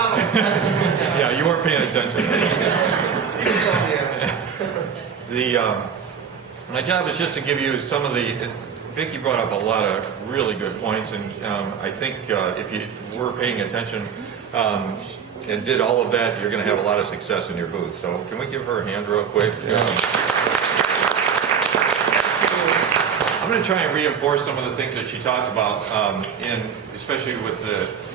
McDonald's. Yeah, you weren't paying attention. My job is just to give you some of the. Vicki brought up a lot of really good points, and I think if you were paying attention and did all of that, you're going to have a lot of success in your booth. So can we give her a hand real quick? I'm going to try and reinforce some of the things that she talked about, especially with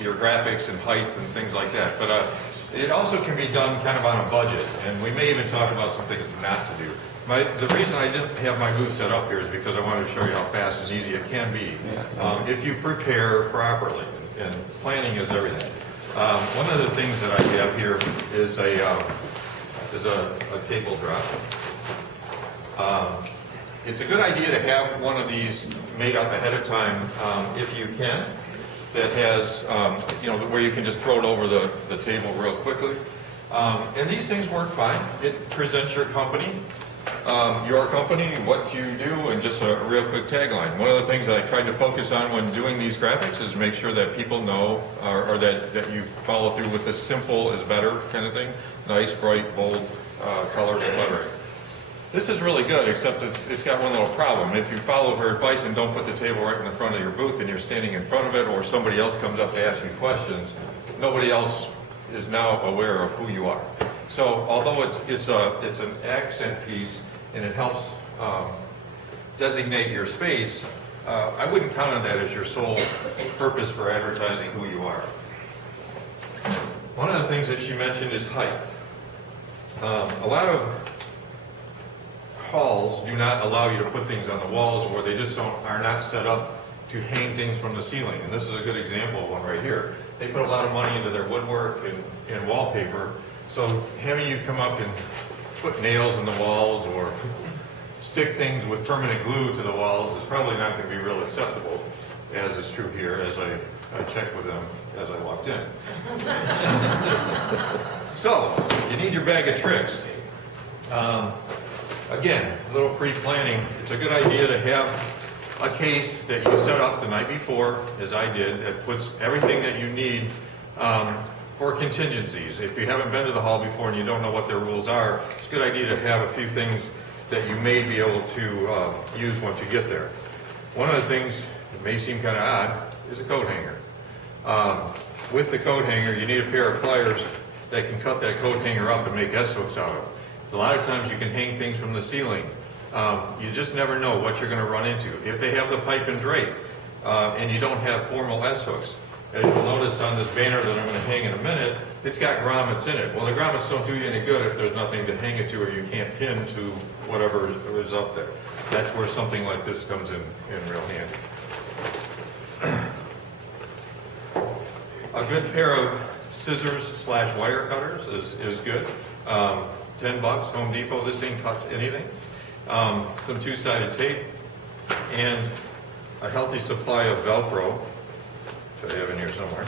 your graphics and height and things like that. But it also can be done kind of on a budget, and we may even talk about some things not to do. The reason I didn't have my booth set up here is because I wanted to show you how fast and easy it can be if you prepare properly, and planning is everything. One of the things that I have here is a table drop. It's a good idea to have one of these made up ahead of time, if you can, that has, where you can just throw it over the table real quickly. And these things work fine. It presents your company, what you do, and just a real quick tagline. One of the things that I tried to focus on when doing these graphics is make sure that people know, or that you follow through with the simple is better kind of thing. Nice, bright, bold colors and lettering. This is really good, except it's got one little problem. If you follow her advice and don't put the table right in the front of your booth and you're standing in front of it, or somebody else comes up to ask you questions, nobody else is now aware of who you are. So although it's an accent piece and it helps designate your space, I wouldn't count on that as your sole purpose for advertising who you are. One of the things that she mentioned is height. A lot of halls do not allow you to put things on the walls, or they just are not set up to hang things from the ceiling. And this is a good example of one right here. They put a lot of money into their woodwork and wallpaper, so having you come up and put nails in the walls or stick things with permanent glue to the walls is probably not going to be real acceptable, as is true here, as I checked with them as I walked in. So, you need your bag of tricks. Again, a little pre-planning. It's a good idea to have a case that you set up the night before, as I did, that puts everything that you need for contingencies. If you haven't been to the hall before and you don't know what their rules are, it's a good idea to have a few things that you may be able to use once you get there. One of the things that may seem kind of odd is a coat hanger. With the coat hanger, you need a pair of pliers that can cut that coat hanger up and make S-hooks out of. A lot of times you can hang things from the ceiling. You just never know what you're going to run into. If they have the pipe and drape and you don't have formal S-hooks, as you'll notice on this banner that I'm going to hang in a minute, it's got grommets in it. Well, the grommets don't do you any good if there's nothing to hang it to, or you can't pin to whatever is up there. That's where something like this comes in real handy. A good pair of scissors/wire cutters is good. $10, Home Depot, this thing cuts anything. Some two-sided tape, and a healthy supply of Velcro, which I have in here somewhere,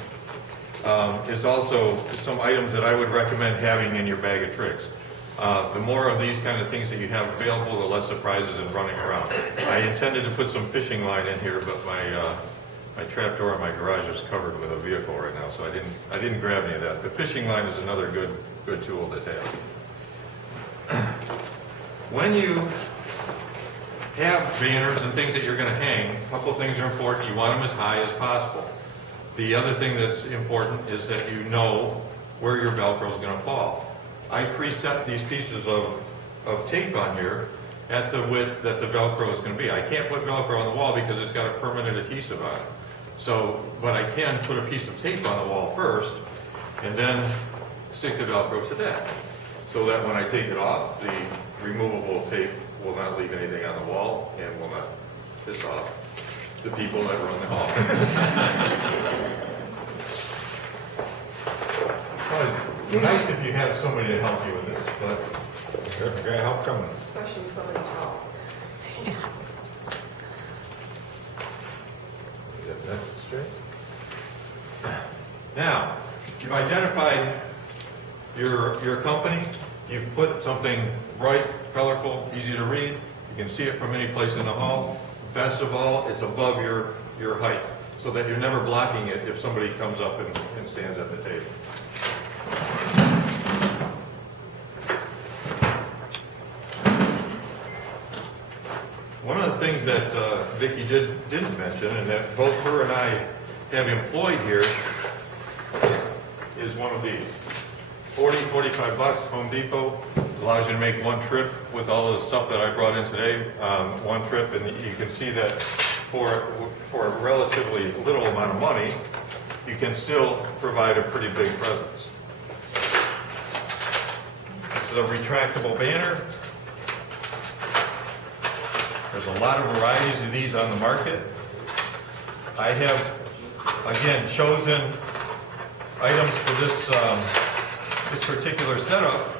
is also some items that I would recommend having in your bag of tricks. The more of these kind of things that you have available, the less surprises and running around. I intended to put some fishing line in here, but my trap door in my garage is covered with a vehicle right now, so I didn't grab any of that. The fishing line is another good tool to have. When you have banners and things that you're going to hang, a couple of things are important. You want them as high as possible. The other thing that's important is that you know where your Velcro is going to fall. I preset these pieces of tape on here at the width that the Velcro is going to be. I can't put Velcro on the wall because it's got a permanent adhesive on it. So, but I can put a piece of tape on the wall first and then stick the Velcro to that, so that when I take it off, the removable tape will not leave anything on the wall and will not piss off the people that run the hall. Well, it's nice if you have somebody to help you with this, but I got help coming. Especially somebody tall. get that straight. Now, you've identified your company. You've put something bright, colorful, easy to read. You can see it from any place in the hall. Best of all, it's above your height, so that you're never blocking it if somebody comes up and stands at the table. One of the things that Vicki didn't mention, and that both her and I have employed here, is one of these. 40, 45 bucks, Home Depot, allows you to make one trip with all of the stuff that I brought in today, one trip, and you can see that for a relatively little amount of money, you can still provide a pretty big presence. This is a retractable banner. There's a lot of varieties of these on the market. I have, again, chosen items for this particular setup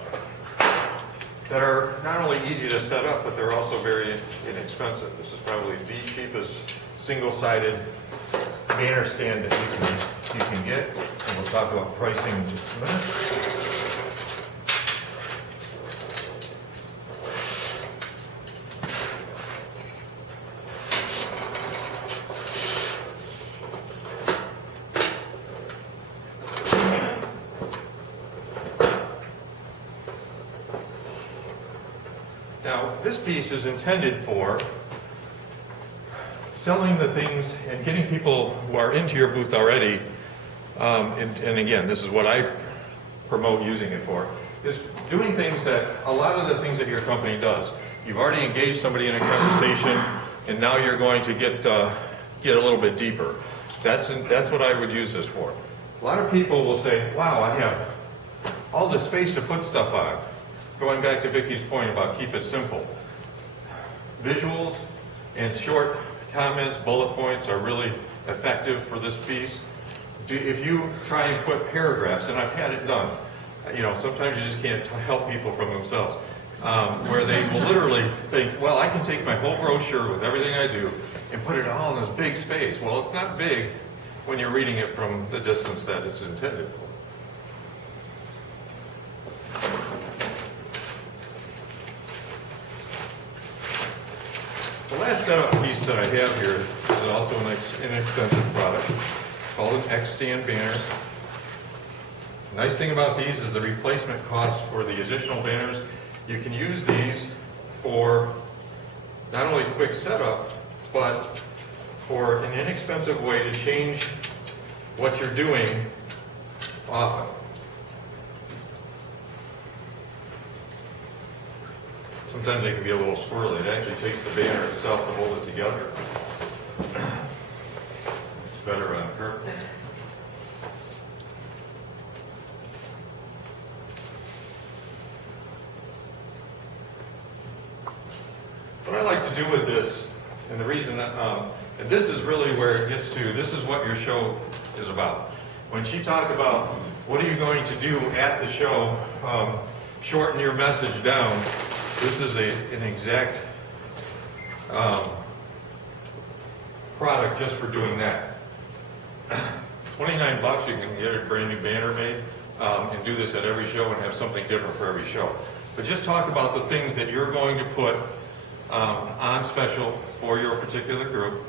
that are not only easy to set up, but they're also very inexpensive. This is probably the cheapest single-sided banner stand that you can get. And we'll talk about pricing in just a minute. Now, this piece is intended for selling the things and getting people who are into your booth already, and again, this is what I promote using it for, is doing things that, a lot of the things that your company does. You've already engaged somebody in a conversation, and now you're going to get a little bit deeper. That's what I would use this for. A lot of people will say, wow, I have all this space to put stuff on. Going back to Vicki's point about keep it simple. Visuals and short comments, bullet points are really effective for this piece. If you try and put paragraphs, and I've had it done, sometimes you just can't help people from themselves, where they will literally think, well, I can take my whole brochure with everything I do and put it all in this big space. Well, it's not big when you're reading it from the distance that it's intended for. The last setup piece that I have here is also an inexpensive product called an X-stand banner. The nice thing about these is the replacement cost for the additional banners. You can use these for not only quick setup, but for an inexpensive way to change what you're doing often. Sometimes they can be a little squirrely. It actually takes the banner itself to hold it together. It's better on purpose. What I like to do with this, and the reason that, and this is really where it gets to, this is what your show is about. When she talked about what are you going to do at the show, shorten your message down, this is an exact product just for doing that. 29 bucks, you can get a brand new banner made and do this at every show and have something different for every show. But just talk about the things that you're going to put on special for your particular group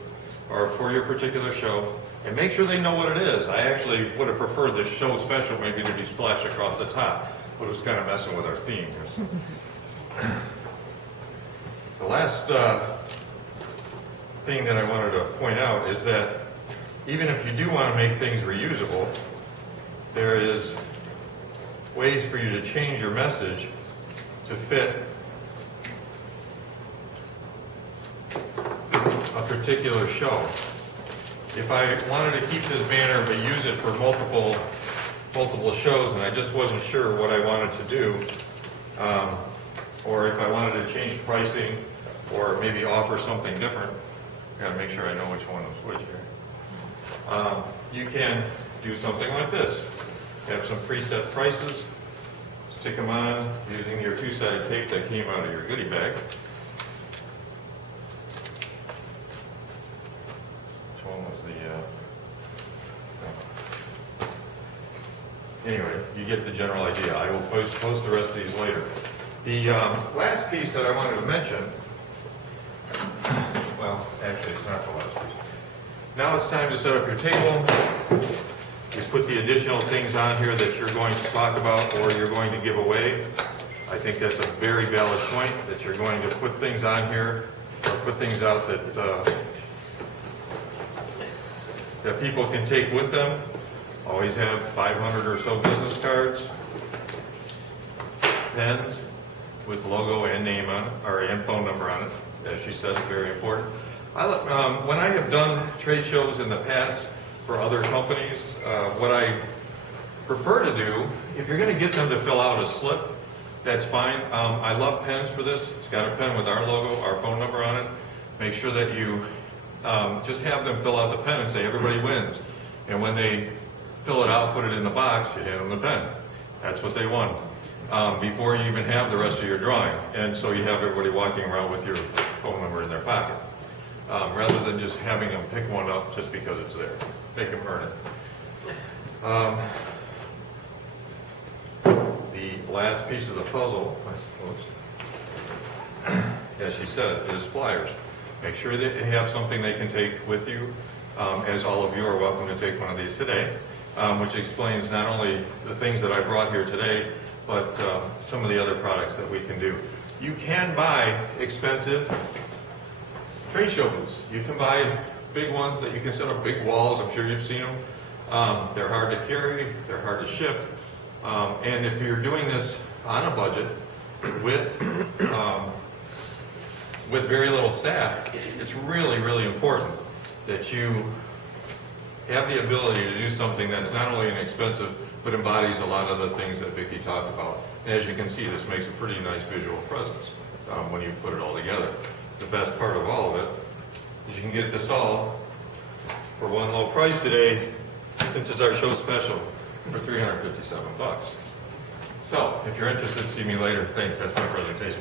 or for your particular show, and make sure they know what it is. I actually would have preferred this show special maybe to be splashed across the top, but it was kind of messing with our theme. The last thing that I wanted to point out is that even if you do want to make things reusable, there is ways for you to change your message to fit a particular show. If I wanted to keep this banner but use it for multiple shows and I just wasn't sure what I wanted to do, or if I wanted to change pricing or maybe offer something different, I gotta make sure I know which one is which here. You can do something like this. Have some preset prices, stick them on using your two-sided tape that came out of your goodie bag. Which one was the... Anyway, you get the general idea. I will post the rest of these later. The last piece that I wanted to mention, well, actually it's not the last piece. Now it's time to set up your table. You put the additional things on here that you're going to talk about or you're going to give away. I think that's a very valid point, that you're going to put things on here or put things out that people can take with them. Always have 500 or so business cards, pens with logo and name on it, or and phone number on it, as she says, very important. When I have done trade shows in the past for other companies, what I prefer to do, if you're going to get them to fill out a slip, that's fine. I love pens for this. It's got a pen with our logo, our phone number on it. Make sure that you just have them fill out the pen and say everybody wins. And when they fill it out, put it in the box, you hand them the pen. That's what they won. Before you even have the rest of your drawing. And so you have everybody walking around with your phone number in their pocket. Rather than just having them pick one up just because it's there. Make them earn it. The last piece of the puzzle, I suppose, as she said, is flyers. Make sure that you have something they can take with you, as all of you are welcome to take one of these today, which explains not only the things that I brought here today, but some of the other products that we can do. You can buy expensive trade show booths. You can buy big ones that you can set up big walls. I'm sure you've seen them. They're hard to carry. They're hard to ship. And if you're doing this on a budget with very little staff, it's really, really important that you have the ability to do something that's not only inexpensive, but embodies a lot of the things that Vicki talked about. And as you can see, this makes a pretty nice visual presence when you put it all together. The best part of all of it is you can get this all for one low price today, since it's our show special, for $357. So, if you're interested, see me later. Thanks, that's my presentation.